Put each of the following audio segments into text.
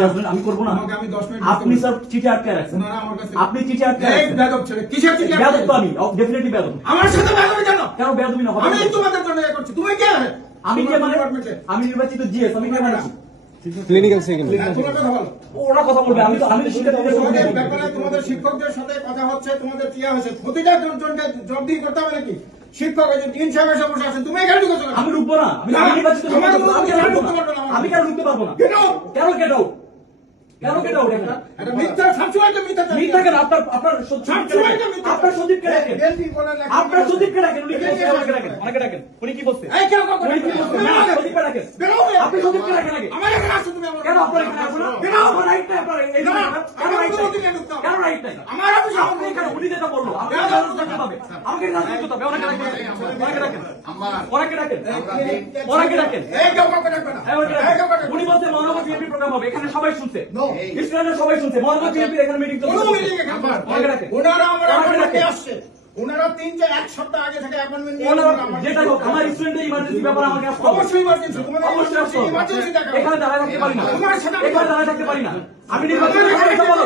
Judgement আমি করব না। আপনি স্যার চিঠি আটকে রাখছেন, আপনি চিঠি আটকে রাখছেন। কিসের চিঠি? বেয়াদব তো আমি, ডেফিনেটলি বেয়াদব। আমার সাথে বেয়াদবি কেন? কেন বেয়াদবি না হবে? আমি তোমাদের জন্য এ করছি, তুমি কে? আমি কে মানে? আমি নির্বাচিত জিএস, আমি কে মানে? ক্লিনিক্যাল সেকেন্ড তোমরা কথা বলো। ওরা কথা বলবে, আমি তো শিক্ষার্থীদের সঙ্গে তোমাদের ব্যাপারে তোমাদের শিক্ষকদের সাথে কথা হচ্ছে, তোমাদের কি হয়েছে? প্রতিটা জনকে জবাবদিহি করতে হবে নাকি? শিক্ষক এই যে ডিন সাহেব এসে বসে আছেন, তুমি এখানে ঢুকেছো কেন? আমি ঢুকবো না, আমি নির্বাচিত আমার সদস্য, আমি কেন ঢুকবো না? ঢুকতে পারবো না। আমি কেন ঢুকতে পারবো না? Get out! কেন গেট আউট? কেন গেট আউট? এটা মিথ্যা, সবসময় তো মিথ্যা চালিয়ে মিথ্যা কেন? আপনার সচিবকে ডাকেন, বিএনপি বলেন না। আপনার সচিবকে ডাকেন, উনি কি বলছে? আমাকে ডাকেন, উনি কি বলছে? এই কেন কথা উনি কি বলছে? না, সচিবকে ডাকেন। বেরো। আপনি সচিবকে ডাকেন আগে। আমার এখানে আসছো তুমি, আমার কেন আপনার এখানে আসবো না? বেরো। আমার রাইট নাই, আপনার এই না, কেন রাইট নাই? ঢুকতে হবে। কেন রাইট নাই? আমার অফিসে আপনি কেন? উনি যেটা বললো, আমাকে জানাতে হবে। আমাকে জানাতে হবে, ওনাকে ডাকেন। ওনাকে ডাকেন। ওনাকে ডাকেন। ওনাকে ডাকেন। এই কেউ কাউকে ডাকবে না। হ্যাঁ, ওনাকে এই ডাকেন। কেউ কাউকে উনি বলছে মহানগর বিএনপি প্রোগ্রাম হবে, এখানে সবাই শুনছে, No. স্টুডেন্টরা সবাই শুনছে, মহানগর বিএনপি এখানে মিটিং কোনো চলছে। মিটিং এখানে না। ওনাকে ডাকেন। ওনারা আমার ওনাকে অ্যাপয়েন্টমেন্ট ডাকেন। আসছে। ওনারা 1 সপ্তাহ আগে থেকে অ্যাপয়েন্টমেন্ট নিয়ে ওনারা আমার যেটাই হোক, আমার স্টুডেন্টের ইমার্জেন্সি ব্যাপারে আমাকে আসতে হবে। অবশ্যই ইমার্জেন্সি, তোমাদের অবশ্যই আসতে হবে। ইমার্জেন্সি দেখা। এখানে দাঁড়ায় থাকতে পারি না, তোমার সাথে আমি- এখানে দাঁড়ায় থাকতে পারি না। আমি নির্বাচিত সদস্য বলো,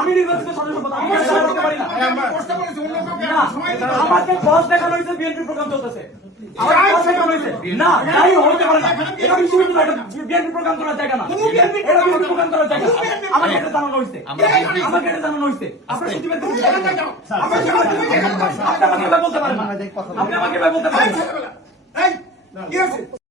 আমি নির্বাচিত সদস্য বলো, আমি আমার এখানে দাঁড়ায় থাকতে পারি না। আমি কষ্ট করেছি, অন্য কাউকে না, সময় দিতে হবে। আমাকে বস দেখানো হয়েছে বিএনপি প্রোগ্রাম চলতেছে। আমাকে বস দেখানো হয়েছে। না, তাই হতে পারে না। এটা বিশ্ববিদ্যালয়, এটা বিএনপি প্রোগ্রাম করার জায়গা না। কোনো বিএনপি এটা বিএনপি প্রোগ্রাম করার জায়গা। আমাকে এটা জানানো হয়েছে। আমরা- আমাকে এটা জানানো হয়েছে। আপনার সচিবের কাছে এখানটা যাও। আমার সাথে তুমি এখানে বসো। আপনি আমাকে এভাবে বলতে পারেন না। আপনি আমাকে এভাবে বলতে পারেন না। এই, কি আছে?